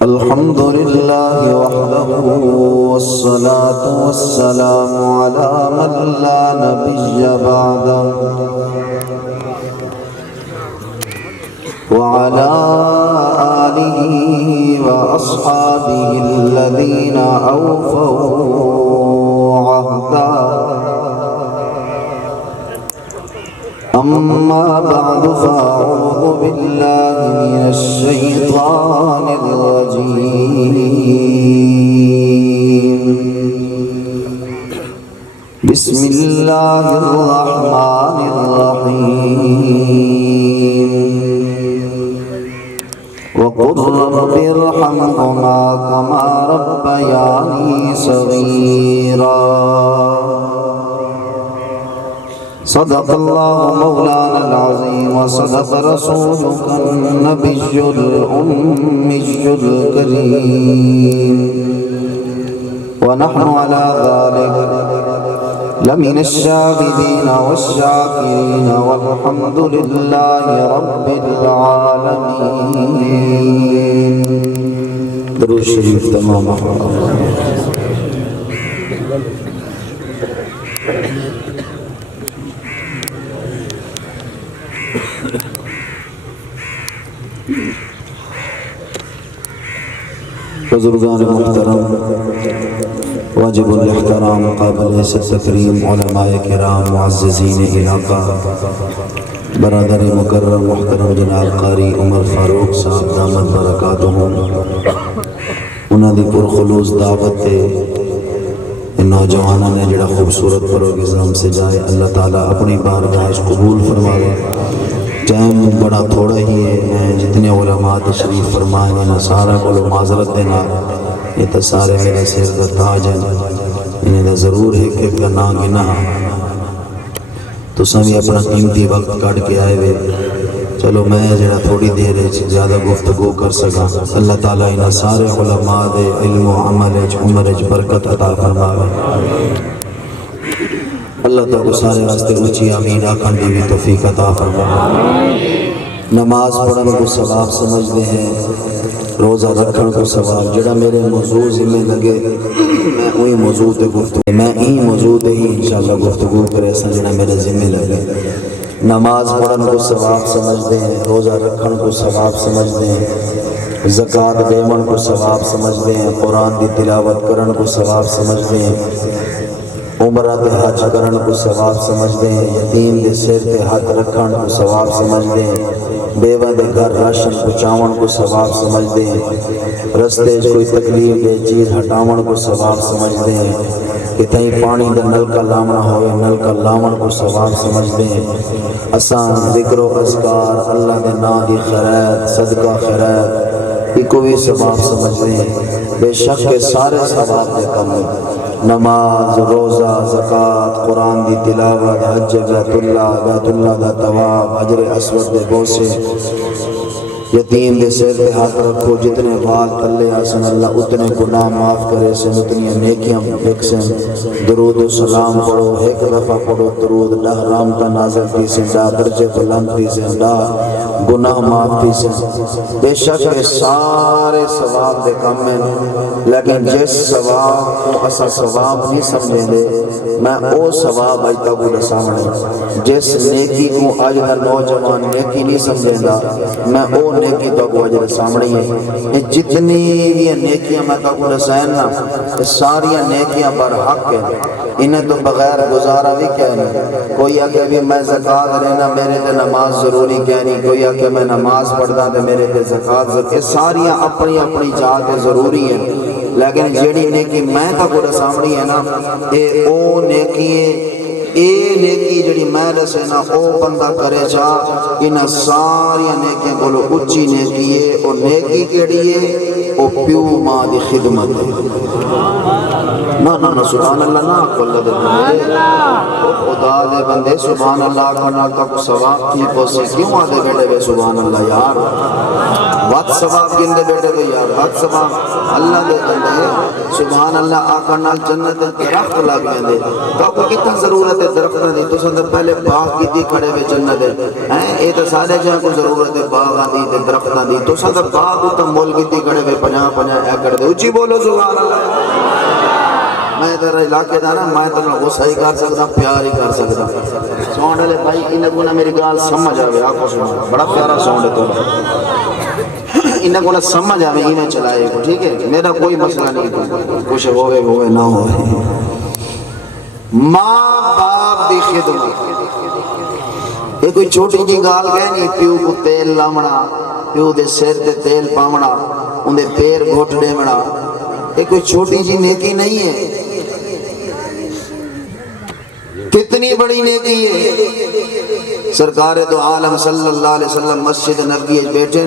الحمد لله وحده والصلاة والسلام على من لا نبي بعده وعلى آله وأصحابه الذين أوفوا عهدا. أما بعد فأعوذ بالله من الشيطان الرجيم. بسم الله الرحمن الرحيم. وقل رب ارحمهما كما ربياني صغيرا. صدق الله مولانا العظيم وصدق رسولك النبي الأمي الكريم، ونحن على ذلك لمن الشاهدين والشاكرين والحمد لله رب العالمين. درود شریف تمام. بزرگان محترم، واجب الاحترام، قابل تکریم علماء کرام، معززین علاقہ، برادر مکرم محترم جناب قاری عمر فاروق صاحب دامت برکاتہم، انہاں دی پرخلوص دعوت تے نوجوانوں نے جڑا خوبصورت پروگرام سے جائے، اللہ تعالیٰ اپنی بارگاہ قبول فرمائے. ٹائم بڑا تھوڑا ہی ہے، میں جتنے علماء تشریف فرمائے انہیں سارا کو معذرت دینا، یہ تو سارے میرے سر کا تاج ہیں، انہیں تو ضرور ہے کہ گنا گنا تو سبھی اپنا قیمتی وقت کاٹ کے آئے ہوئے. چلو میں جڑا تھوڑی دیر زیادہ گفتگو کر سکا. اللہ تعالیٰ انہیں سارے علماء دے علم و عمل عمر برکت عطا فرمائے. اللہ تعالیٰ سارے واسطے اچھی آمین آکھن دی بھی توفیق عطا فرمائے. نماز پڑھنے کو ثواب سمجھتے ہیں، روزہ رکھن کو ثواب. جڑا میرے موضوع ذمہ لگے میں وہی موضوع تے گفتگو، میں ہی موضوع تے ہی انشاءاللہ گفتگو کرے سا جڑا میرے ذمہ لگے. نماز پڑھن کو ثواب سمجھتے ہیں، روزہ رکھن کو ثواب سمجھتے ہیں، زکوٰۃ دیون کو ثواب سمجھتے ہیں، قرآن دی تلاوت کرن کو ثواب سمجھتے ہیں، عمرہ تے حج کرن کو ثواب سمجھتے ہیں، یتیم دے سر تے ہاتھ رکھن کو ثواب سمجھتے ہیں، بیوہ دے گھر راشن پہنچاون کو ثواب سمجھتے ہیں، رستے کوئی تکلیف دے چیز ہٹاون کو ثواب سمجھتے ہیں، کتھیں پانی دا نلکا لاونا ہوئے نلکا لاون کو ثواب سمجھتے ہیں. اساں ذکر و اذکار، اللہ دے نام دی خیرات، صدقہ خیرات کو بھی ثواب سمجھتے ہیں. بے شک کے سارے ثواب دے کم ہیں. نماز، روزہ، زکوٰۃ، قرآن دی تلاوت، حج بیت اللہ دا طواف، حجر اسود دے بوسے، یتیم دے سر پہ ہاتھ رکھو. جتنے وال تلے آسن اللہ اتنے گناہ معاف کرے سن، اتنی نیکیاں دیکھ سن. درود و سلام پڑھو، ایک دفعہ پڑھو درود، 10 رحمتہ نازل تھی سن، 10 درجے بلند تھی سن، 10 گناہ معاف تھی سن. بے شک سارے ثواب دے کم ہیں، لیکن جس ثواب کو اسا ثواب نہیں سمجھیں دے، میں او ثواب آج تک وہ سامنے. جس نیکی کو آج ہر نوجوان نیکی نہیں سمجھیں دا، میں او نیکی تو کو اجر سامنے ہے. جتنی بھی نیکیاں میں تو کو رسائن نا، ساری نیکیاں پر حق ہیں، انہیں تو بغیر گزارا بھی کیا نہیں. کوئی آکے بھی میں زکاة لینا میرے تے نماز ضروری کیا نہیں، کوئی آکے میں نماز پڑھدا تے میرے تے زکاة ضروری. ساریاں اپنی اپنی جات ضروری ہیں، لیکن جیڑی نیکی میں تو کو سامنے ہے نا، اے او نیکی ہے. اے نیکی جڑی میں رسے نا او بندہ کرے چاہ انہاں ساری نیکیاں بولو اچھی نیکی ہے. اور نیکی کیڑی ہے؟ او پیو ماں دی خدمت ہے. نہ سبحان اللہ نہ اللہ دے بندے او خدا دے بندے سبحان اللہ کرنا تک ثواب تھی پوسے کیوں آدھے بیٹے بے سبحان اللہ یار وقت ثواب گندے بیٹے بے یار وقت ثواب اللہ دے بندے سبحان اللہ آکرنا جنت درخت لگ گئے تو کو کتنا ضرورت ہے درخت دی تو سندر پہلے باغ کی دی کھڑے بے جنت ہے اے تو سارے جہاں کو ضرورت ہے باغ دی تے درخت دی تو سندر باغ تو مول کی دی کھڑے بے 50 ایکڑ دے اچھی بولو سبحان اللہ میں تیرا علاقے دا نا میں تیرا غصہ ہی کر سکتا پیار ہی کر سکتا سونڈ لے بھائی انہیں کو نا میری گال سمجھ آگے آپ کو سنا بڑا پیارا سونڈ ہے تو انہیں کو نا سمجھ آگے انہیں چلائے کو ٹھیک ہے میرا کوئی مسئلہ نہیں کچھ ہوئے نہ ہوئے ماں باپ دی خدمت یہ کوئی چھوٹی جی گال کہہ نہیں پیو کو تیل لامنا پیو دے سر تے تیل پامنا اندے پیر گھوٹ ڈیمنا یہ کوئی چھوٹی جی نیکی نہیں ہے کتنی بڑی نیکی ہے سرکار دو عالم صلی اللہ علیہ وسلم مسجد نبی بیٹھے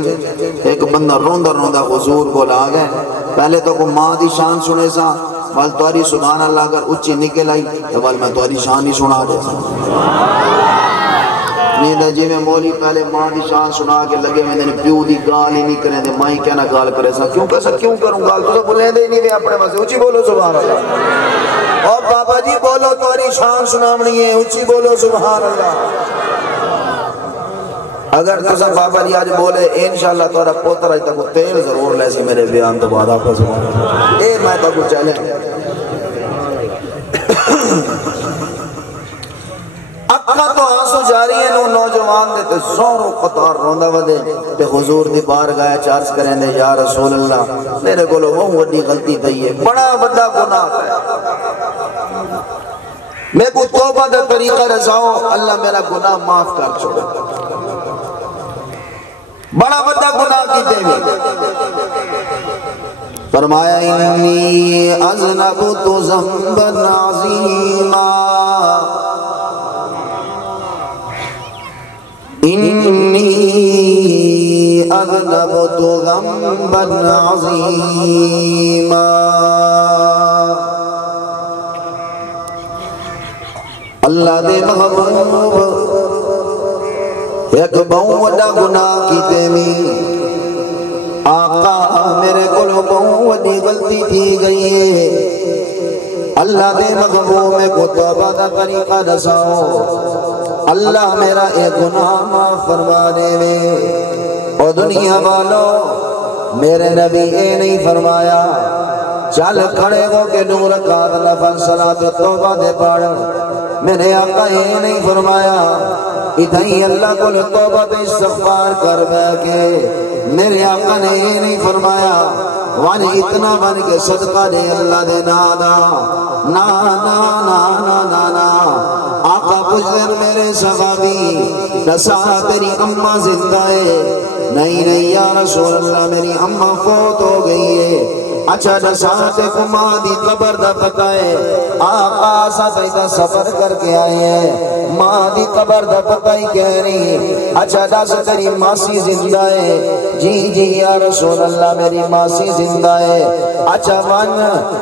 ایک بندہ روندہ حضور کو لا گئے پہلے تو کو ماں دی شان سنے سا بل تواری سبحان اللہ اگر اچھی نکل آئی تو بل میں تواری شان ہی سنا دے سا نیدہ جی میں مولی پہلے ماں دی شان سنا کے لگے میں نے پیو دی گال ہی نہیں کریں دے ماں ہی کہنا گال کرے سا کیوں کیسا کیوں کروں گال تو بولیں دے نہیں دے اپنے پاس اچھی بولو سبحان اللہ اور بابا جی بولو تواری شان سنامنی ہے اچھی بولو سبحان اللہ اگر تو سب بابا جی آج بولے انشاءاللہ تورا پوتر آئی تک تیل ضرور لے سی میرے بیان تو بعد آپ کو سبحان اللہ اے میں تک چلیں اکھا تو آنسو جاری ہیں نو نوجوان دیتے زورو قطار روندہ ودے تے حضور دی بار گایا چارج کریں دے یا رسول اللہ میرے کو لو وہ وڈی غلطی تھی ہے بڑا بڑا گناہ ہے میں کو توبہ دے طریقہ رضاؤ اللہ میرا گناہ معاف کر چھوڑے بڑا بڑا گناہ کی دے فرمایا انی اذنبت ذنبا عظیما انی اذنبت ذنبا عظیما اللہ دے محبوب ایک بہت وڈا گناہ کی تیمی آقا میرے کلو بہت وڈی غلطی تھی گئی ہے اللہ دے محبوب میں کو توبہ دا طریقہ رساؤ اللہ میرا ایک گناہ معاف فرما دے میں اور دنیا والو میرے نبی اے نہیں فرمایا چل کھڑے ہو کے نور رکعت نفل صلاۃ توبہ دے پڑھ میرے آقا اے نہیں فرمایا ادھائی اللہ کو توبہ دے استغفار کر بیٹھے میرے آقا نے یہ نہیں فرمایا وانی اتنا بن کے صدقہ دے اللہ دے نادا نا نا نا نا نا نا آقا پوچھتے میرے صحابی نسا تیری اماں زندہ ہے نہیں یا رسول اللہ میری اماں فوت ہو گئی ہے اچھا نساتے کو ماں دی قبر دا پتہ ہے آقا ساتھ سفر کر کے آئے ہیں ماں دی قبر دا پتہ ہی کہہ رہی اچھا ناس تیری ماسی زندہ ہے جی یا رسول اللہ میری ماسی زندہ ہے اچھا من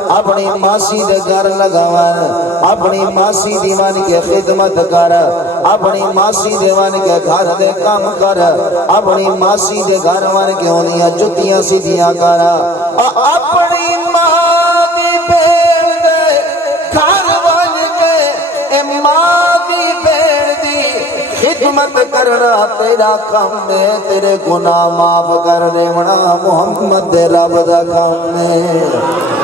اپنی ماسی دے گھر لگاوان اپنی ماسی دیوان کے خدمت کر اپنی ماسی دیوان کے گھر دے کام کر اپنی ماسی دے گھر وان کے ہونیاں جتیاں سی دیا کر اپنی ماں دی بیڑ دے گھر وان کے ماں دی بیڑ دی خدمت کرنا تیرا کام ہے تیرے گناہ معاف کرنے ونا محمد دے رب دا کام ہے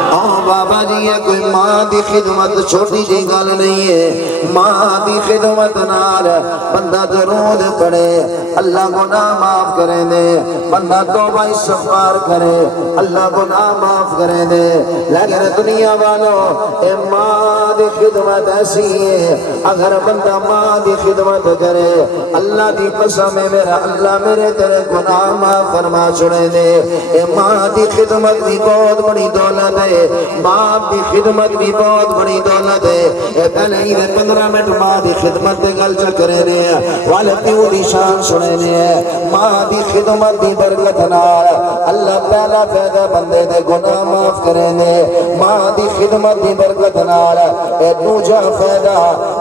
بابا جی یہ کوئی ماں دی خدمت چھوٹی جی گل نہیں ہے ماں دی خدمت نال بندہ درود پڑے اللہ گناہ معاف کرے دے بندہ توبہ استغفار کرے اللہ گناہ معاف کرے دے لیکن دنیا والو اے ماں دی خدمت ایسی ہے اگر بندہ ماں دی خدمت کرے اللہ دی قسم ہے میرا اللہ میرے تیرے گناہ معاف فرما چھوڑے دے اے ماں دی خدمت بھی بہت بڑی دولت ہے باپ دی خدمت بھی بہت بڑی دولت ہے اے پہلے ہی 15 منٹ ماں دی خدمت تے گل چکرے نے والے پیو دی شان سنے نے ماں دی خدمت دی برکت نال اللہ پہلا فائدہ بندے دے گناہ معاف کرے نے ماں دی خدمت دی برکت نال اے دوجا فائدہ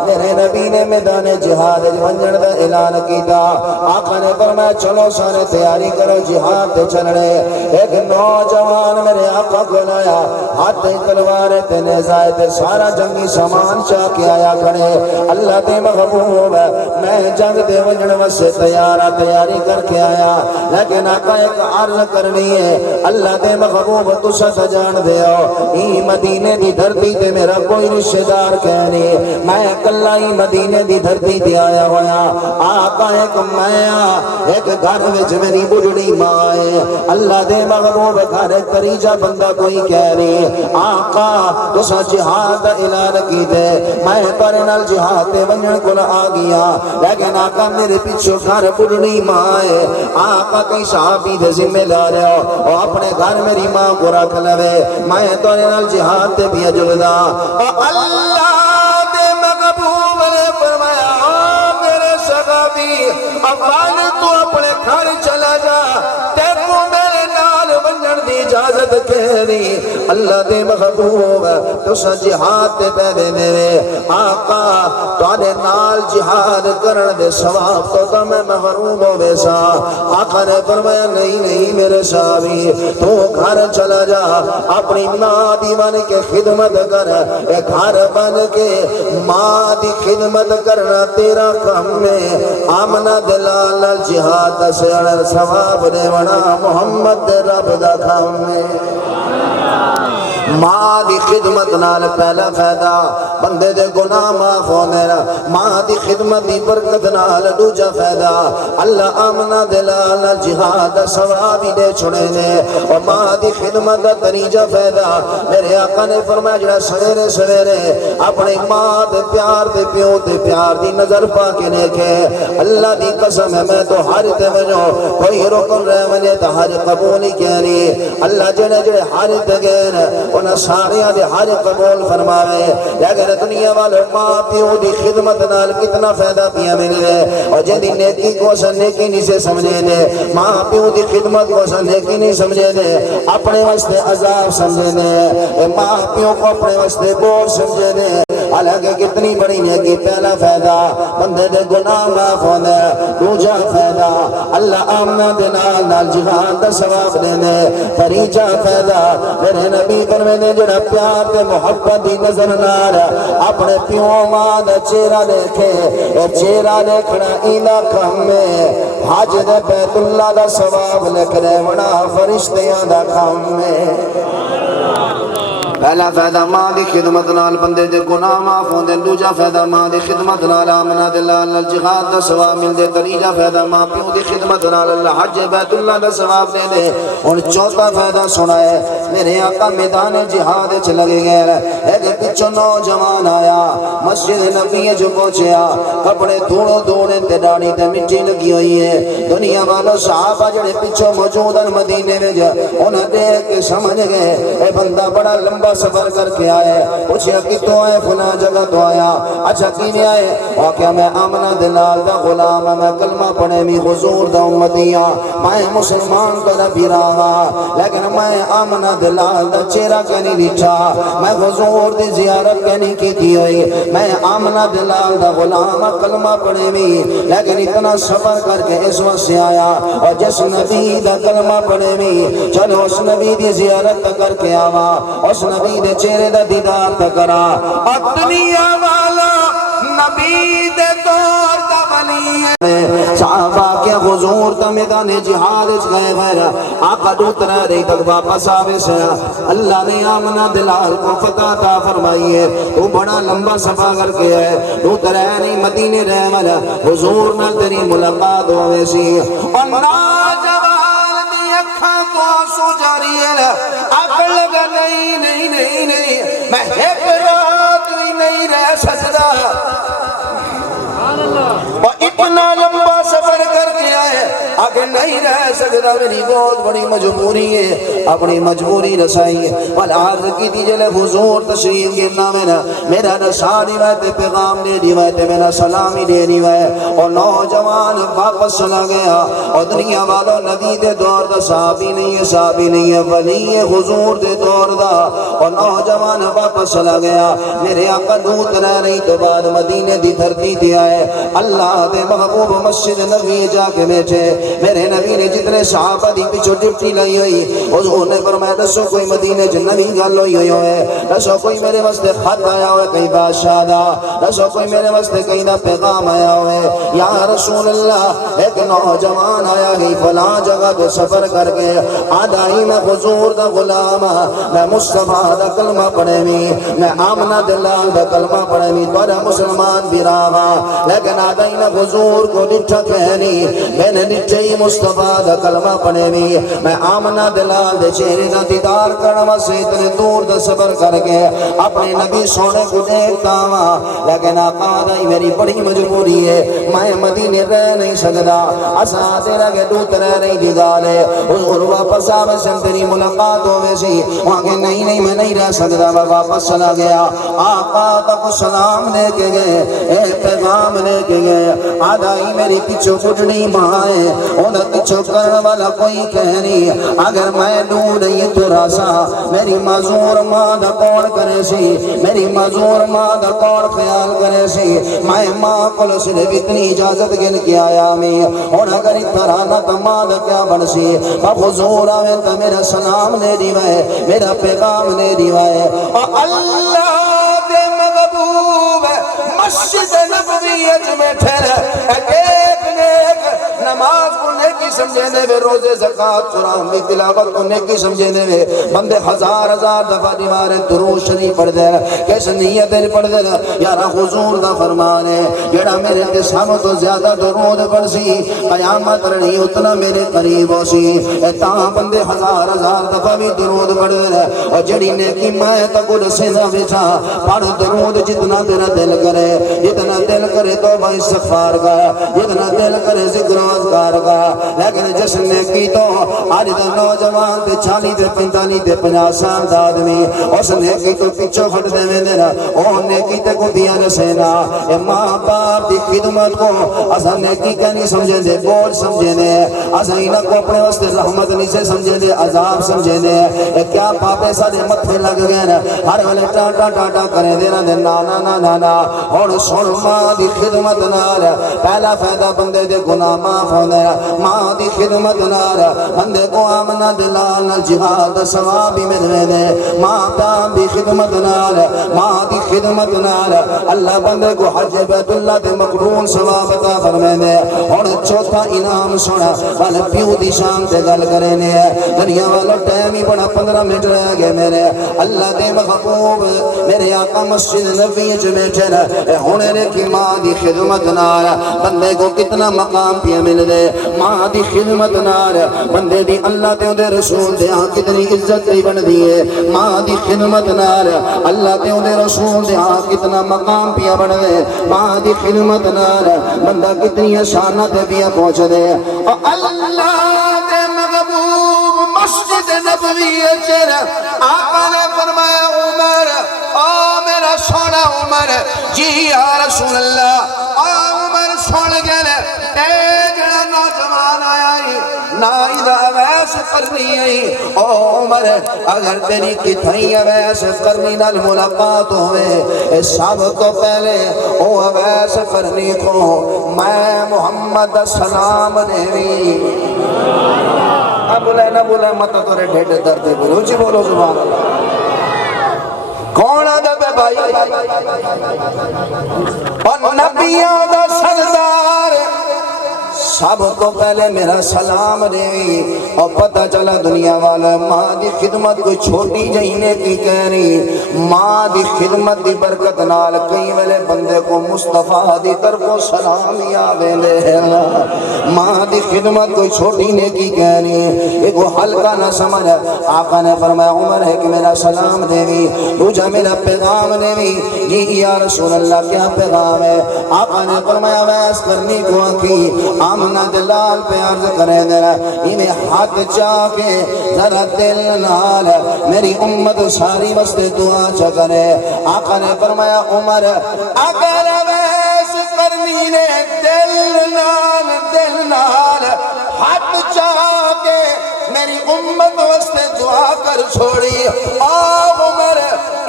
میرے نبی نے میدان جہاد ونجن دا اعلان کیتا آقا نے فرمایا چلو سارے تیاری کرو جہاد تے چلنے ایک نوجوان میرے آقا کو لایا ہاتھ تلوار تے نیزہ تے سارا جنگی سامان چاہ کے آیا کھڑے اللہ تے محبوب میں جنگ دے ونجن واسطے تیاری کر کے آیا لیکن آقا ایک عرض کرنی ہے اللہ تے محبوب تسا تے جان دیو ای مدینے دی دھرتی تے میرا کوئی رشتہ دار کہنی میں اکلا ہی مدینے دی دھرتی تے آیا ہویا آقا ایک میں ایک گھر وچ میری بڑھڑی ماں ہے اللہ دے محبوب گھر کریجا بندہ کوئی کہہ رہی آقا تسا جہاد اعلان کی دے میں پر نال جہاد تے ونجن کول آ گیا لیکن آقا میرے پیچھے گھر بڑھڑی ماں ہے آقا کئی صحابی دے ذمہ دار ہے اور اپنے گھر میری ماں کو رکھ لوے میں تو نال جہاد تے بھی اجلدا اللہ دے محبوب نے فرمایا میرے صحابی ابال تو اپنے گھر چلا جا تیرے میرے نال ونجن دی اجازت کہنی اللہ دے محبوب تسا جہاد تے پہلے دے آقا تواڈے نال جہاد کرن دے ثواب تو میں محروم ہوے سا آقا نے فرمایا نہیں میرے صحابی تو گھر چلا جا اپنی ماں دی بن کے خدمت کر اے گھر بن کے ماں دی خدمت کرنا تیرا کام ہے آمنہ دلال جہاد دا ثواب دے ونا محمد دے رب دا کام ہے ماں دی خدمت نال پہلا فائدہ بندے دے گناہ معاف ہونے ماں دی خدمت دی برکت نال دوجا فائدہ اللہ آمنہ دلال جہاد دا ثواب دے چھڑے نے اور ماں دی خدمت دا تریجا فائدہ میرے آقا نے فرمایا جڑا سویرے سویرے اپنے ماں دے پیار دے پیو دے پیار دی نظر پا کے دیکھے اللہ دی قسم ہے میں تو ہر تے ونجو کوئی رکن رہ ونجے تا ہر قبول ہی کہنی اللہ جڑے ہر تے گئے انہاں ساریاں دے ہر قبول فرماوے لیکن دنیا والے ماں پیو دی خدمت نال کتنا فائدہ پیا ملے اور جدی نیکی کو سن نیکی نہیں سے سمجھے دے ماں پیو دی خدمت کو سن نیکی نہیں سمجھے دے اپنے واسطے عذاب سمجھے دے ماں پیو کو اپنے واسطے بوجھ سمجھے دے حالانکہ کتنی بڑی نیکی پہلا فائدہ بندے دے گناہ معاف ہونے دوجا فائدہ اللہ آمنہ دے نال جہاد دا ثواب دینے تریجا فائدہ میرے نبی فرمانے جڑا پیار تے محبت دی نظر نال اپنے پیو ماں دا چہرہ دیکھے اے چہرہ دیکھنا اینا کم ہے حج دے بیت اللہ دا ثواب لکھ رہے ونا فرشتیاں دا کم ہے پہلا فائدہ ماں دی خدمت نال بندے دے گناہ معاف ہوندے دوجا فائدہ ماں دی خدمت نال آمنہ دلال جہاد دا ثواب ملدے تریجا فائدہ ماں پیو دی خدمت نال اللہ حج بیت اللہ دا ثواب دے دے اور چوتھا فائدہ سنا ہے میرے آقا میدان جہاد وچ لگے گئے ایک پچھو نوجوان آیا مسجد نبی جو پہنچیا کپڑے دھوڑے تے داڑھی تے مٹی لگی ہوئی ہے دنیا والوں صحابہ جڑے پچھو موجود ہیں مدینے وچ انہاں دیکھ کے سمجھ گئے اے بندہ بڑا لمبا سفر کر کے آئے پوچھیا کتوں آئے فلاں جگہ تو آیا اچھا کینے آئے واقعہ میں آمنہ دلال دا غلام میں کلمہ پڑھے می حضور دا امتیاں میں مسلمان کا نبی رہا لیکن میں آمنہ دلال دا چہرہ کہنی لٹھا میں حضور دی زیارت کہنی کی تھی ہوئی میں آمنہ دلال دا غلام کلمہ پڑھے می لیکن اتنا سفر کر کے اس وقت سے آیا اور جس نبی دا کلمہ پڑھے می چلو اس نبی دی زیارت کر کے آوا اس نبی دے چہرے دا دیدار تکرا دنیا والا نبی دے دور دا ولی صحابہ کے حضور تا میدان جہاد وچ گئے غیر آقا دوترا رہی تک واپس آوے سے اللہ نے آمنہ دلال کو فتح عطا فرمائی ہے تو بڑا لمبا صفحہ کر کے ہے دوترا نہیں مدینے رہ والا حضور نہ تیری ملاقات ہوئے سی اور ناجوان دی اکھاں کو سو جاری ہے عقل لگا نہیں میں ایک رات بھی نہیں رہ سکتا اور اتنا لمبا سفر کر کے آئے اب کہ نہیں رہ سکتا میری بہت بڑی مجبوری ہے اپنی مجبوری رسائی ہے والعرض کی دیجلے حضور تشریف گرنا میرا رسالی ویتے پیغام دے دی ویتے میرا سلامی دے دی ویتے اور نوجوان واپس چلا گیا اور دنیا والوں نبی دے دور دا صحابی نہیں ہے ولی حضور دے دور دا اور نوجوان واپس چلا گیا میرے آقا لوٹ رہ رہی تو بعد مدینے دی دھرتی دیا ہے اللہ دے محبوب مسجد نبی جا کے بیٹھے میرے نبی نے جتنے صحابہ دی پچھو ڈپٹی لائی ہوئی حضور نے فرمایا دسو کوئی مدینے جنبی گل ہوئی ہے دسو کوئی میرے واسطے خط آیا ہوئے کئی بادشاہ دا دسو کوئی میرے واسطے کئی دا پیغام آیا ہوئے یا رسول اللہ ایک نوجوان آیا ہی فلاں جگہ تو سفر کر کے آدائی میں حضور دا غلام میں مصطفیٰ دا کلمہ پڑھے بھی میں آمنہ دلال دا کلمہ پڑھے بھی توڑا مسلمان بھی راما لیکن آدائی میں حضور کو لٹھا کہنی میں نے لٹھے مصطفیٰ دا کلمہ پڑھے بھی میں آمنہ دلال دے چہرے دا دیدار کرنا سے اتنے دور دا سفر کر کے اپنے نبی سونے کو دیکھتا ہوں لیکن آقا آدائی میری بڑی مجبوری ہے میں مدینے رہ نہیں سکتا اساتے رہے دوت رہ رہی دی گالے حضور واپس آوے سے تیری ملاقات ہوئے سی وہاں کہ نہیں میں نہیں رہ سکتا میں واپس چلا گیا آقا تک سلام لے کے گئے اے پیغام لے کے گئے آدائی میری پچھو کٹنی مائے انہیں پچھو کرنے والا کوئی کہنی اگر میں دوں نہیں تو راسا میری معذور ماں دا کون کرے سی میری معذور ماں دا کون خیال کرے سی میں ماں کو صرف اتنی اجازت گن کے آیا میں اور اگر اترانا تو ماں دا کیا بن سی حضور آوے تو میرا سلام لے دیوائے میرا پیغام لے دیوائے اور اللہ دے محبوب مسجد نبویت میں ٹھہرے ایک نیک نماز کو نیکی سمجھنے میں روزے زکاة قرآن میں تلاوت کو نیکی سمجھنے میں بندے ہزار دفعہ دیوارے درود شریف پڑھ دے کیسے نیتیں پڑھ دے یارا حضور دا فرمان ہے جڑا میرے انتسام تو زیادہ درود پڑھ سی قیامت رہی اتنا میرے قریب ہو سی تاں بندے ہزار دفعہ بھی درود پڑھ دے اور جڑی نیکی میں تکو رسیدہ بچا پڑھ درود جتنا تیرا دل کرے توبہ استغفار کا جتنا دل کرے ذکر و اذکار کا لیکن جس نے کی تو آج دا نوجوان تے 40 تے 45 تے 50 سال دا آدمی اس نے کی تو پیچھو ہٹ دے میں دینا اور نے کی تے کو دیا رسینا اے ماں باپ دی خدمت کو اسا نے کی نہیں سمجھے دے بول سمجھے دے اسا انہاں کو اپنے واسطے رحمت نہیں سے سمجھے دے عذاب سمجھے دے اے کیا پاپے سارے متھے لگ گئے نا ہر والے ٹاٹا کرے دینا دے نا اور سن ماں دی خدمت نال پہلا فائدہ بندے دے گناہ معاف ہوندے ماں دی خدمت نال بندے کو آمنہ دلال جہاد ثواب بھی ملے دے ماں باپ دی خدمت نال ماں دی خدمت نال اللہ بندے کو حج بیت اللہ دے مقبول ثواب عطا فرمائے دے اور چوتھا انعام سنا والے پیو دی شان تے گل کرے نے دنیا والا ٹائم ہی بڑا 15 منٹ رہ گئے میرے اللہ دے محبوب میرے آقا مسجد نبی وچ بیٹھے نے ہونے نے کی ماں دی خدمت نال بندے کو کتنا مقام پہ مل دے ماں دی خدمت نال بندے دی اللہ تے دے رسول دے ہاں کتنی عزت دی بن دی ہے ماں دی خدمت نال اللہ تے دے رسول دے ہاں کتنا مقام پہ بن دے ماں دی خدمت نال بندہ کتنی شانہ تے بھی پہنچ دے اور اللہ دے محبوب مسجد نبوی چر آقا نے فرمایا عمر او میرا سونا عمر جی یا رسول اللہ عمر سن گئے اے جڑا نوجوان آیا نا اذا ویس کرنی ہے او عمر اگر تیری کتھائی ویس کرنی نال ملاقات ہوئے سب تو پہلے او ویس کرنی کو میں محمد سلام دیوی بولے نہ بولے مت تورے ڈھیڈ درد بولو جی بولو سبحان اللہ کون ادب ہے بھائی اور نبیوں دا سردار سب کو پہلے میرا سلام دے اور پتہ چلا دنیا والا ماں دی خدمت کوئی چھوٹی جہینے کی کہنی ماں دی خدمت دی برکت نال کئی ویلے بندے کو مصطفیٰ دی طرف سلام یا ویلے ماں دی خدمت کوئی چھوٹی نے کی کہنی ایک وہ حلقہ نہ سمجھ آقا نے فرمایا عمر ہے کہ میرا سلام دے بھی دوجہ میرا پیغام دے بھی جی یا رسول اللہ کیا پیغام ہے آقا نے فرمایا ویس کرنی کو آنکھی آمنہ دلال پہ عرض کرے دینا انہیں ہاتھ چاہ کے ذرا دل نال میری امت ساری وستے دعا چا کرے. آقا نے فرمایا عمر اگر ویس کرنی نے دل نال ہاتھ چاہ کے میری امت وستے دعا کر چھوڑی. عمر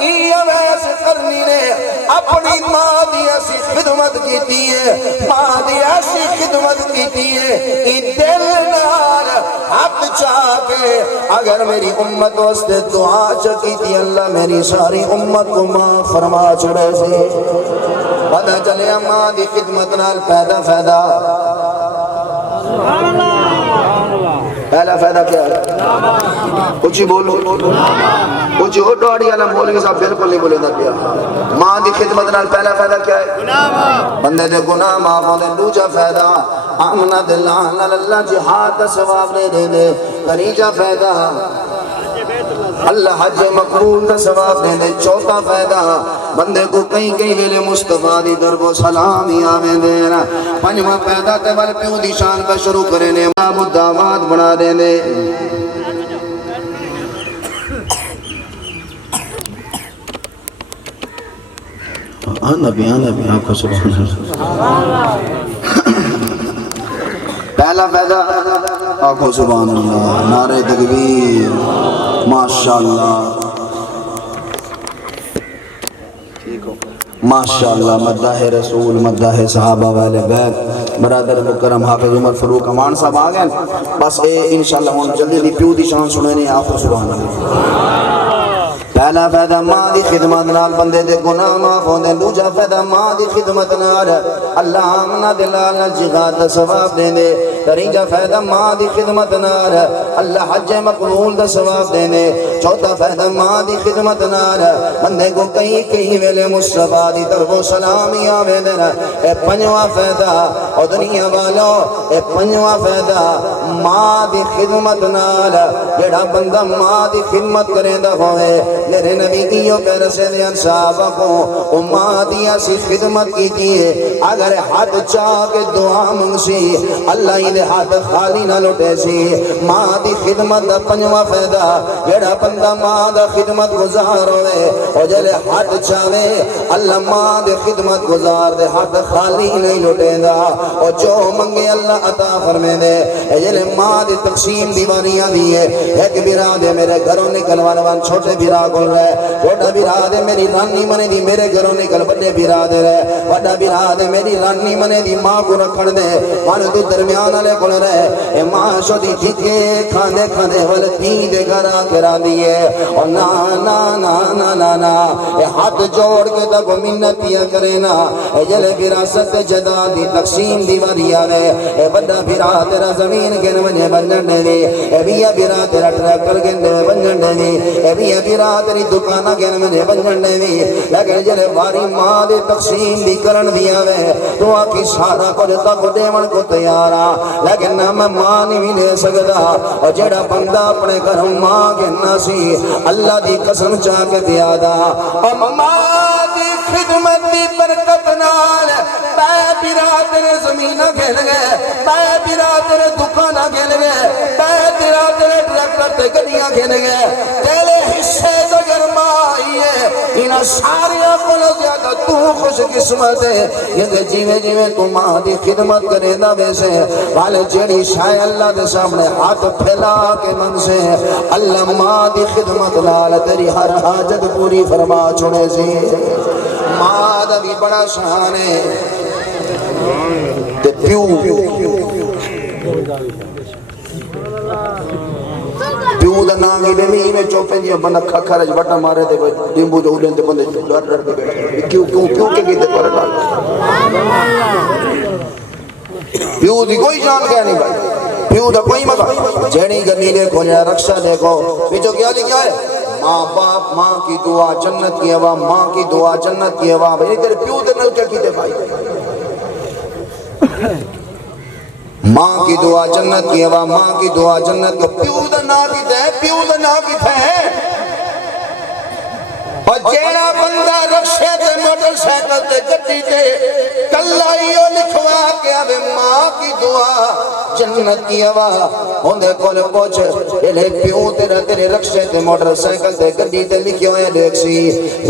یہ ویس کرنی نے اپنی ماں دی ایسی خدمت کی ہے, ماں دی ایسی خدمت کی ہے کہ دل نال حق چاہ کے اگر میری امت وستے دعا چکی تھی اللہ میری ساری امت کو ماں فرما چھوڑے سے. پتہ چلے ماں دی خدمت نال فائدہ پہلا فائدہ کیا ہے؟ کچھ ہی بولو, کچھ ہو ڈاڑی والا بولے کے ساتھ بالکل نہیں بولے پیا. ماں دی خدمت نال پہلا فائدہ کیا ہے؟ بندے دے گناہ معاف ہوندے. دوجا فائدہ آمنہ دلال نال اللہ جہاد دا ثواب دے دے. تریجا فائدہ اللہ حج مقبول دا ثواب دے دے. چوتھا فائدہ بندے کو کئی ویلے مصطفیٰ دی درب و سلامی آمین دینا. پنجواں فائدہ تے وال پیو دی شان پہ شروع کرنے مدامات بنا دے دے. نبی آپ کو سبحان اللہ. پہلا فائدہ آنکھوں سبحان اللہ, نعرہ تکبیر, ماشاءاللہ ماشاءاللہ, مدح رسول, مدح صحابہ والے بیت. برادر مکرم حافظ عمر فروق امان صاحب آگئے. بس انشاءاللہ ہم جلدی دی پیو دی شان سنے نہیں. آپ کو سبحان اللہ. پہلا فائدہ ماں دی خدمت نال بندے دے گناہ معاف ہوندے. دوجا فائدہ ماں دی خدمت نال اللہ آمنہ دلال نال جہاد دا ثواب دے دے. تریجا فائدہ ماں دی خدمت نال اللہ حج مقبول دا ثواب دے دے. چوتھا فائدہ ماں دی خدمت نال بندے کو کئی ویلے مصطفیٰ دی درب و سلامی آوے دینا. اے پنجواں فائدہ او دنیا والو, اے پنجواں فائدہ ماں دی خدمت نال جڑا بندہ ماں دی خدمت کریں دا ہوئے. میرے نبی کیوں پہ رسے صحابہ کو ماں دی ایسی خدمت کی تھی. اگر ہاتھ چاہ کے دعا منگسی اللہ ہی دے ہاتھ خالی نہ لٹے سی. ماں دی خدمت دا پنجواں فائدہ جڑا بندہ ماں دا خدمت گزار ہوئے اور جلے ہاتھ چاہے اللہ ماں دے خدمت گزار دے ہاتھ خالی نہیں لٹے دا. اور جو منگے اللہ عطا فرمے دے. جلے ماں دی تقسیم دیواریاں دیئے. ایک برادے میرے گھروں نکلوانا وان چھوٹے براد بول رہے, چھوٹا برادے میری رانی منے دی میرے گھروں نکل بڑے برادے رہے. بڑا برادے میری رانی منے دی ماں کو رکھن دے مانے تو درمیان والے کھل رہے. اے ماں شو دی ٹھیکے کھانے والتی دے گھرا کرا دیئے. اور نا نا نا نا نا نا اے ہاتھ جوڑ کے تک منتیاں کرے نا. اے جلے وراثت جدا دی تقسیم دیواری آوے. اے بڑا برا تیرا زمین گن ونجے بنجن دے. اے بیا برا تیرا ٹریکٹر گن بنجن دے. اے بیا برا تیری دکانہ گن ونجے بنجن دے. لیکن جلے واری ماں دے تقسیم بھی کرن بھی آوے تو آکی سارا کچھ تک دیون کو تیارا. لیکن نہ میں ماں نہیں لے سکتا. اور جڑا بندہ اپنے گھروں ماں گننا سی اللہ دی قسم چاہ کے دیا دا. اور ماں دی خدمت دی برکت نال پے پیرا تیرے زمینہ گھل گئے, پے پیرا تیرے دکانہ گھل گئے, پے پیرا تیرے ٹریکٹر تے گڑیاں گھل گئے. تیرے حصے زگر ماں آئی ہے انہاں ساریاں کلو زیادہ تو خوش قسمت ہے. یہ جیویں تو ماں دی خدمت کرے دا ویسے والے جڑی شاہ اللہ دے سامنے ہاتھ پھیلا کے من سے اللہ ماں دی خدمت لال تیری ہر حاجت پوری فرما چھوڑے سی. ماں دا بھی بڑا شان ہے. تے پیو دا نانگی دے نہیں میں چوپیں جی بندہ کھرج بٹا مارے دے دیمبو جو اولین دے بندے ڈر کے بیٹھے. کیوں کے گیتے پر ڈال پیو دی کوئی جان کہہ نہیں بھائی. پیو دا کوئی مقام جیڑی گرنی دیکھو یا رکشہ دیکھو پیچھو کیا لکھا ہے ماں باپ ماں کی دعا جنت کی ہوا, ماں کی دعا جنت کی ہوا. بھئی تیرے پیو دے نل کیا کیتے بھائی. ماں کی دعا جنت کی ہوا, ماں کی دعا جنت کی. پیو دا نا کیتے ہیں, پیو دا نا کیتے ہیں. اور جیڑا بندہ رکشے تے موٹر سائیکل تے گڈی تے کلا ہیو لکھوا کے آوے ماں کی دعا جنت کی ہوا ہوندے کول پوچھ ایلے پیو تیرا تیرے رکشے تے موٹر سائیکل تے گڈی تے لکھیو ہے دیکھ سی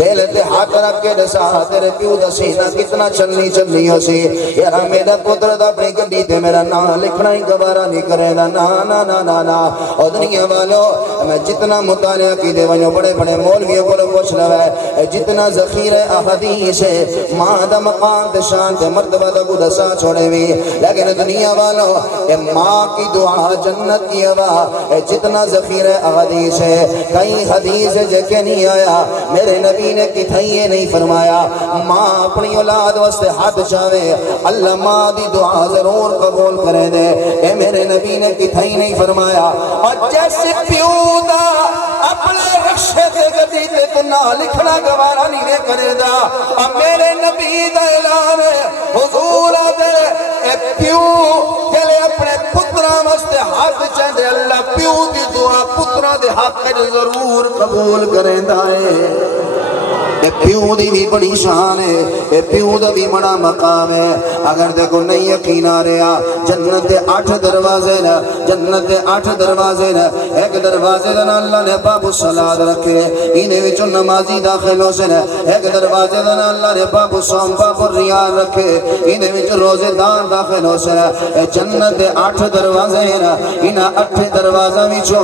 ایلے تے ہاتھ رکھ کے دسا تیرے پیو دا سینہ کتنا چلنی چلنی ہو سی یارا میرا پتر دا اپنی گڈی تے میرا نام لکھنا ہی گوارا نہیں کرے نا نا نا نا نا نا اور دنیا والو میں جتنا مطالعہ کی دے ونو بڑے بڑے مولویوں کو پوچھ لو ہے جتنا ذخیرہ احادیث ہے ماں دا مقام تے شان تے مرتبہ دا کو دسا چھوڑے بھی لیکن دنیا والو اے ماں کی دعا جنت کی ہوا جتنا ذخیرہ احادیث ہے کئی حدیث جے نہیں آیا میرے نبی نے کتھائیے نہیں فرمایا ماں اپنی اولاد واسطے ہاتھ چاہے اللہ ماں دی دعا ضرور قبول کرے دے اے میرے نبی نے کتھائی نہیں فرمایا اور جیسے پیو دا اپنے رکشے تے گدی تے تو نہ لکھنا گوارا نہیں کرے دا اب میرے نبی دا اعلان حضور دے اے پیو جلے اپنے پترہ واسطے ہاتھ چاہے اللہ پیو دی دعا پترہ دے حق ضرور قبول کریں دائے اے پیو دی بھی بڑی شان ہے اے پیو دا بھی بڑا مقام ہے اگر دیکھو نہیں یقین آ رہا جنت 8 دروازے نا جنت 8 دروازے نا ایک دروازے دا اللہ نے باب الصلاۃ رکھے انہیں وچوں نمازی داخل ہو سے نا ایک دروازے دا اللہ نے باب الصوم باب الریان رکھے انہیں وچوں روزے دار داخل ہو سے نا جنت 8 دروازے نا انہاں 8 دروازہ وچوں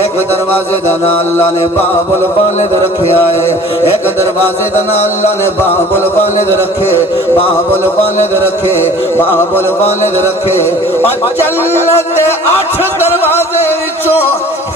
ایک دروازے دا اللہ نے باب الوالد رکھیا ہے ایک دروازے دنا اللہ نے باب الوالد رکھے باب الوالد رکھے باب الوالد رکھے اور جنت 8 دروازے وچوں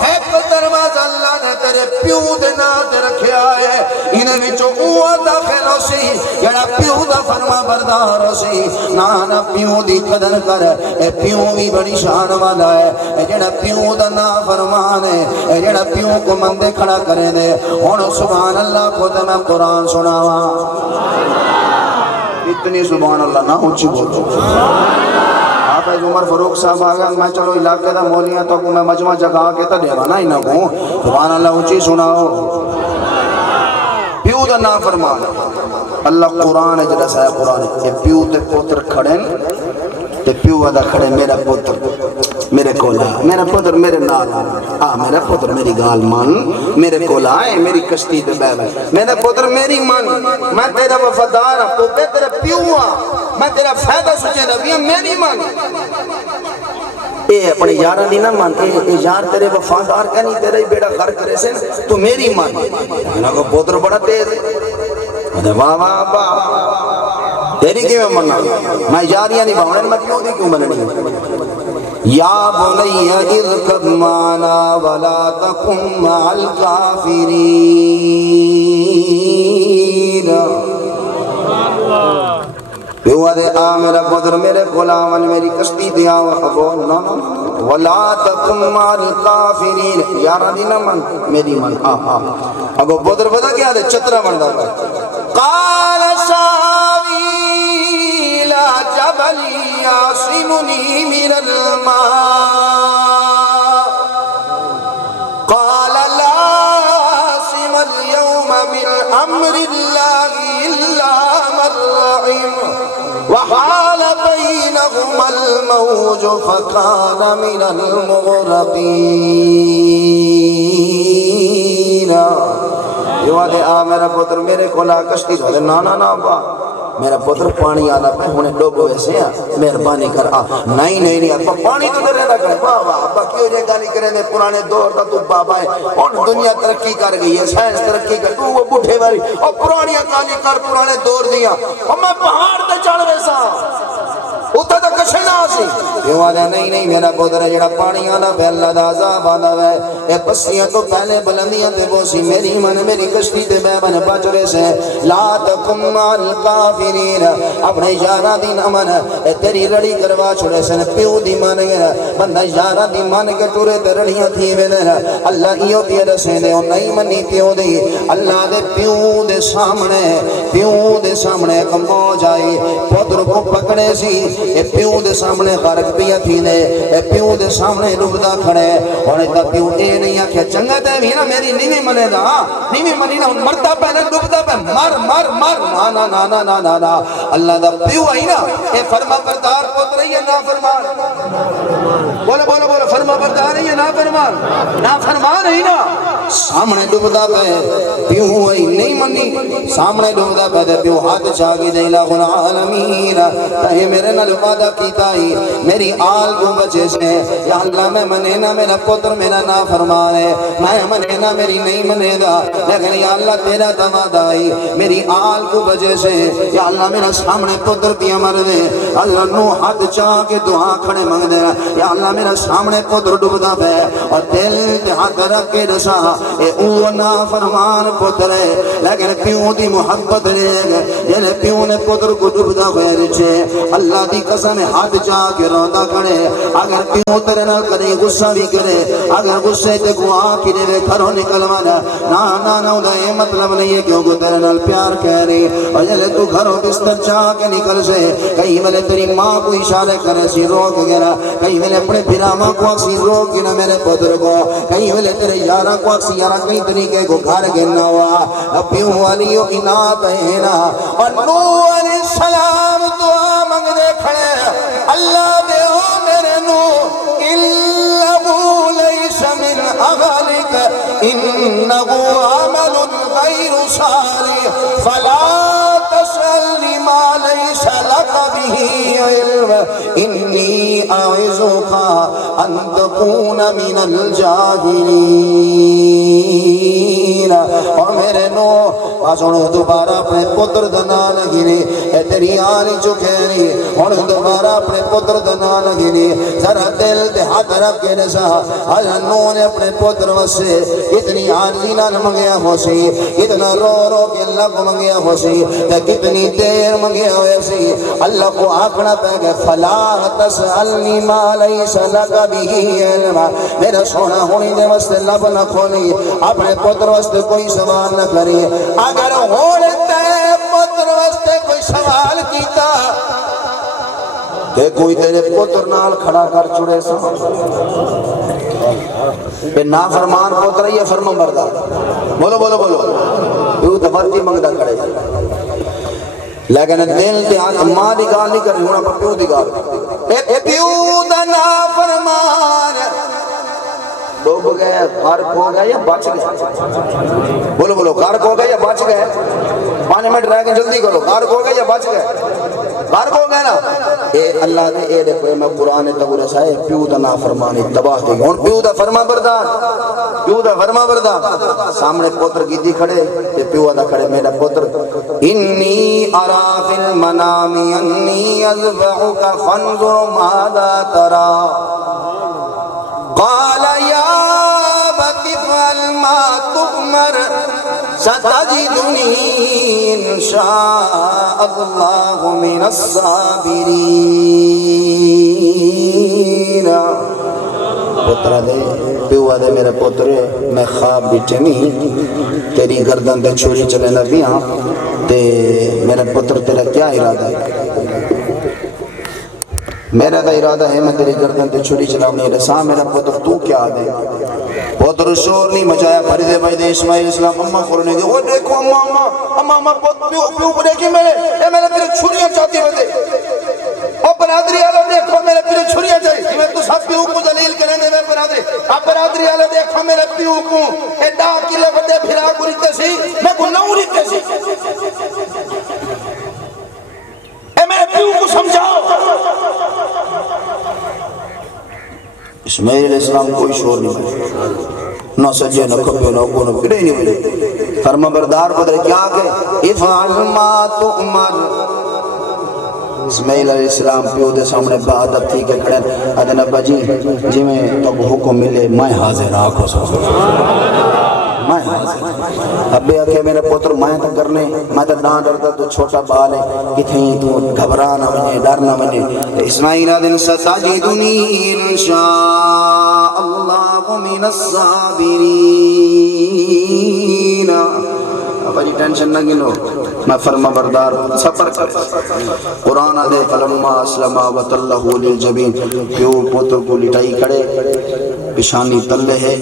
ایک دروازہ اللہ نے تیرے پیو دے نام تے رکھیا ہے انہاں وچوں اوہ داخل ہو سی جڑا پیو دا فرما بردار ہو سی نا پیو دی قدر کر اے پیو بھی بڑی شان والا ہے جڑا پیو دا نام فرمان ہے جڑا پیو کو مندے کھڑا کرے دے ہن سبحان اللہ کو تے میں قرآن سناوا اتنی سبحان اللہ نہ اونچی بولو آپ عمر فاروق صاحب آگا میں چلو علاقے دا مولیاں تو میں مجمع جگہ کے تا دیوانا ہی نہ کہوں سبحان اللہ اونچی سناؤ پیو دا نام فرمان اللہ قرآن ہے جڑا سایہ قرآن ہے پیو تے پوتر کھڑیں تے پیو ادا کھڑے میرا پوتر میرے کولا میرا پتر میرے نال میرا پتر میری گال مان میرے کولا آئے میری کشتی دے بے میرا پتر میری مان میں تیرا وفادار ہوں تو تیرا پیو ہوں میں تیرا فائدہ سچے نبی ہوں میری مان اے اپنے یارہ نہیں نہ مان اے یار تیرے وفادار کا نہیں تیرا ہی بیڑا غر کرے سے تو میری مان انہوں کو پتر بڑا تیز ہے واہ واہ واہ تیری کیوں میں مننا میں یاریاں نہیں باؤں میں پیو دی کیوں مننی یا بنی ارکب معنا ولا تکن مع الکافرین پیو دے میرا پتر میرے غلامان میری کشتی دیا ولا تکن مع الکافرین یارہ دی نہ من میری من اگو پتر پتا کیا دے چترہ من دا قال ساوی لا جبل يعصمني من الماء قال لا عاصم اليوم من امر الله الا من رحم وحال بينهما الموج فكان من المغرقين یہ آدھے میرا پتر میرے کولا کشتی دھولے نا با میرا پتر پانی آنا پہ ہونے ڈوبو ایسے ہیں مہربانی کر نہیں ابا پانی تو رہنا کرے بابا ابا کیوں جائے گالی کریں دے پرانے دور تا تو بابا ہے اور دنیا ترقی کر گئی ہے سائنس ترقی کر تو وہ بوٹھے باری اور پرانیاں گالی کر پرانے دور دیا اور میں پہاڑ تے چڑھ ویسا اتھا تا کشے نہ آسی کیوں آدھا نہیں میرا پتر ہے جڑا پانی آنا پہ اللہ دا عذاب آنا ہے اے پسیاں تو پہلے بلندیاں تے بوسی میری من میری کشتی تے بے من بچ ویسے لا تکم مع الکافرین اپنے یارہ دی نمن اے تیری رڑی کروا چھوڑے سن پیو دی من گیا بندہ یارہ دی من کے ٹورے تے رڑیاں تھی ویدے اللہ ایو تی رسے دے اور نہیں منی پیو دی اللہ دے پیو دے سامنے کمو جائے پتر کو پکڑے سی اے پیو پیوں دے سامنے غرق پیا تھی نے اے پیوں دے سامنے ڈوبدا کھڑے اور تا پیوں اے نہیں آکھیا چنگا تے بھی نا میری نہیں منے دا نہیں منی نا مرتا پہ نہ ڈوبدا پہ مر مر مر نا نا نا نا نا نا نا اللہ دا پیوں آئی نا اے فرما بردار پتر ہے نا فرمان بولو بولو بولو فرما بردار ہے نا فرمان ہے نا سامنے ڈوبدا پہ پیوں آئی نہیں منی سامنے ڈوبدا پہ دے پیوں ہاتھ چاگی دے الہ العالمین تہے میرے نال وعدہ کیتا ہی میری آل کو بچے سے یا اللہ میں منے نا میرا پتر میرا نا فرمان ہے میں منے نا میری نہیں منے دا لیکن یا اللہ تیرا وعدہ ہی میری آل کو بچے سے یا اللہ میرا سامنے پتر پیا مر دے اللہ نو ہاتھ چاہ کے دعا کھڑے منگ دے یا اللہ میرا سامنے پتر ڈوبدا پہ اور دل تے ہاتھ رکھ کے دسا اے او نا فرمان پتر ہے لیکن پیوں دی محبت لے گئے جنہیں پیوں نے پتر کو ڈوبدا ہوئے رچے اللہ دی قسم ہاتھ چاہ کے روندا کھڑے اگر پیوں تیرے نال کرے غصہ بھی کرے اگر غصے تے گواہ کی دے گھروں نکلوانا نا نا نا دا یہ مطلب نہیں ہے کیونکہ تیرے نال پیار کہہ رہی اور جلے تو گھروں بستر چاہ کے نکل سے کہیں ملے تیری ماں کو اشارے کرے سی روک گرا کہیں ملے اپنے پیراما کو اکسی روک گنا میرے پتر کو کہیں ملے تیرے یارہ کو اکسی یارہ کئی طریقے کو گھر گرنا ہوا اب پیوں والی انات ہے نا اور نوح علیہ السلام دعا منگ دے کھڑے اللہ دے ہو میرے نوح انہو لیس من اغلق انہو عمل غیر صالح فلا تسأل ما ليس لك به علم إني أعظك أن تكون من الجاهلين اور میرے نو آسانو دوبارہ اپنے پتر دنا لگینے اے تیری آلی چکھیری اور دوبارہ اپنے پتر دنا لگینے ذرا دل دے ہاتھ رکھ کے نسا آجا نو نے اپنے پتر وسے اتنی آرزی نہ منگیا ہو سی اتنا رو رو کے اللہ کو منگیا ہو سی کتنی دیر منگیا ہوئے سی اللہ کو آکھنا پہ گئے فلا تسألنی ما لیس لک بھی علم میرا سونا ہونی دے واسطے لب نہ کھولی اپنے پتر واسطے کوئی سوال نہ کری اگر ہونے تے پتر واسطے کوئی سوال کیتا کہ کوئی تیرے پتر نال کھڑا کر چھڑے سا پہ نافرمان پتر ہے یا فرمان بردار بولو بولو بولو یہ تو مرضی منگدہ کھڑے لیکن دل تے آج ماں دی گال نہیں کرنی ہونا پر پیو دی گال اے پیو دا نافرمان ڈوب گئے غرق ہو گئے یا بچ گئے بولو بولو غرق ہو گئے یا بچ گئے 5 منٹ رہ گئے جلدی کرو غرق ہو گئے یا بچ گئے غرق ہو گئے نا اے اللہ نے اے دیکھو میں قرآن تبور سائے پیو دا نافرمانی تباہ دی ہون پیو دا فرما بردار پیو دا فرما بردار سامنے پوتر گیدی کھڑے تے پیو دا کھڑے میرا پوتر انی ارا فی المنامی انی اذبحک فانظر ماذا ترا قال یا ابت افعل ما تؤمر ستجدنی انشاء اللہ من الصابرین پترہ دے پیوہ دے میرے پترے میں خواب بیٹھے نہیں تیری گردن تے چھوڑی چلے نبیاں تے میرے پتر تیرا کیا ارادہ ہے میرا دا ارادہ ہے میں تیری گردن تے چھوڑی چلاؤں نہیں رسا میرا پتر تو کیا دے پتر شور نہیں مچایا فریدے بھائی اسماعیل اسلام اممہ کرنے گئے وہ دیکھو اممہ پیو کو دیکھیں میرے پیرے چھوڑیاں چاہتی بندے اور برادری آلہ دیکھو میرے پیرے چھوڑیاں چاہتی میں تو سب پیو کو جلیل کریں دے میں برادری اب برادری آلہ دیکھو میرے پیو کو اے ڈا کلے بندے پھرا کو ریتے سی میں کو نہ ریتے سی اے میرے پیو کو سمجھاؤ اسماعیل علیہ السلام کوئی شور نہیں بھائی نہ سجے نہ کھپے نہ کو نہ پھرے نہیں بھائی فرما بردار پتر کیا کہ افعل ما تؤمر اسماعیل علیہ السلام پیو دے سامنے بہادر تھی کہ کھڑے ادن ابا جی میں تب حکم ملے میں حاضر آنکھوں سو میں حاضر ابے آکھے میرے پتر میں تو کرنے میں تو نہ ڈرتا تو چھوٹا بال ہے کتھیں تو گھبرا نہ مجھے ڈر نہ مجھے اسماعیل دن ستجدنی انشاء اللہ من الصابرین بھائی ٹینشن نہ گنو میں فرما بردار سفر کرے قرآن دے فلما اسلما وتلہ للجبین پیو پوتر کو لٹائی کھڑے پیشانی تلے ہے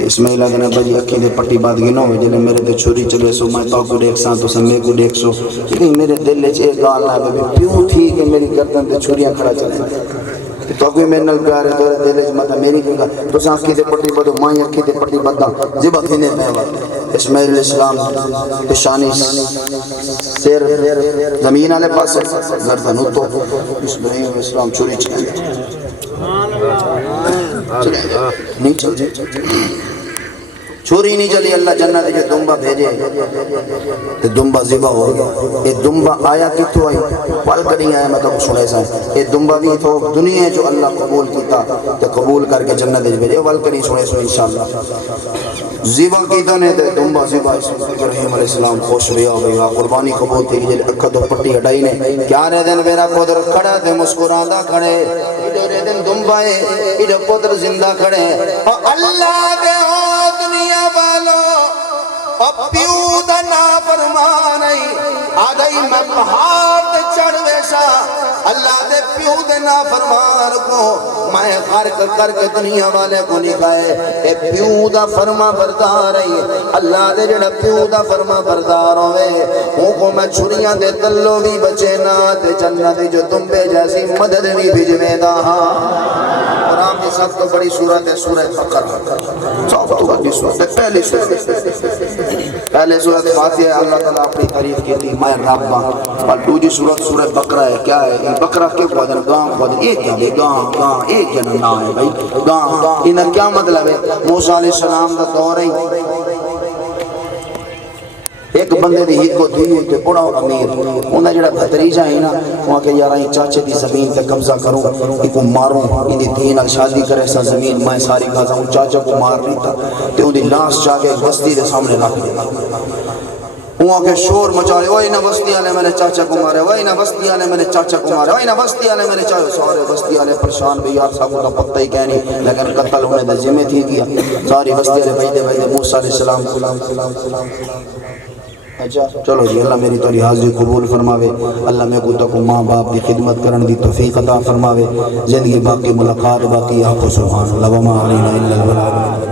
اسماعیل آگے نے بھائی اکھی دے پٹی بات گنو جنہیں میرے دے چھوری چلے سو میں تو کو دیکھ سان تو سمے کو دیکھ سو لیکن میرے دل لے چھے گال نہ بے پیو تھی کہ میری گردن دے چھوریاں کھڑا چلے تو کوئی میرے نال پیارے دورے دل لے مطلب میری کہا تو سان اکھی دے پٹی بدو مائیں اکھی دے پٹی بدا زبا تھینے پہوا اسماعیل علیہ السلام پیشانی سیر زمین آلے پاس گردن اتو اسماعیل علیہ السلام چھوری چلے نہیں چل چھوری نہیں چلی اللہ جنت کے دنبا بھیجے تو دنبا ذبح ہو گیا یہ دنبا آیا کتوں آئی پل کر نہیں آیا میں تو سنے سا یہ دنبا بھی تو دنیا جو اللہ قبول کیتا تو قبول کر کے جنت بھیجے پل کر نہیں سنے سو انشاءاللہ ذبح کیتا نے تو دنبا ذبح ابراہیم علیہ السلام خوش بھی ہو گیا قربانی قبول تھی کہ اکھا تو پٹی ہٹائی نے کیا رہ دن میرا پودر کھڑا تھے مسکراندہ کھڑے ادھر دن دنبا ہے ادھر پودر زندہ کھڑے اللہ دے دنیا والو پیو دا نافرمان آدھائی میں پہاڑ تے چڑھ ویسا اللہ دے پیو دے نافرمان کو میں خارق کر کے دنیا والے کو نکھائے اے پیو دا فرما بردار ہے اللہ دے جڑا پیو دا فرما بردار ہوئے ان کو میں چھریاں دے تلو بھی بچے نا تے جنت جو تم پہ جیسی مدد بھی بھجوے دا ہاں قرآن کی سب تو بڑی سورت ہے سورہ بقرہ سب تو بڑی سورت ہے پہلے سورت فاتحہ اللہ تعالیٰ اپنی تعریف کی تھی میں ربا اور دوسری سورت سورہ بقرہ ہے کیا ہے یہ بقرہ کے بودن گاں بودن ایک کیا ہے گاں ایک کیا نا ہے بھائی گاں انہاں کیا مطلب ہے موسیٰ علیہ السلام کا دور ہے ایک بندے دی ہی کو دھی تے بڑا امیر انہاں جڑا بھتریجا ہے نا وہاں کہ یار یہ چاچے دی زمین تے قبضہ کروں ایکو ماروں ان دی دھی نال شادی کرے سا زمین میں ساری کھا ہوں چاچا کو مار نہیں تھا تے ان دی لاش جا کے بستی دے سامنے رکھ دیا وہاں کے شور مچا رہے وہی نہ بستی والے میرے چاچا کو مارے وہی نہ بستی والے میرے چاچا کو مارے وہی نہ بستی والے میرے چاچا سارے بستی والے پریشان بھی یار صاحب کا پتہ ہی کہنی لیکن قتل ہونے دے ذمہ تھی کیا ساری بستی والے بھائی دے موسیٰ علیہ السلام اچھا چلو جی اللہ میری توری حاضری قبول فرماوے اللہ میں کو تک ماں باپ کی خدمت کرن دی توفیق عطا فرماوے زندگی باقی ملاقات باقی آپ کو سبحان اللہ وما علینا الا البلاغ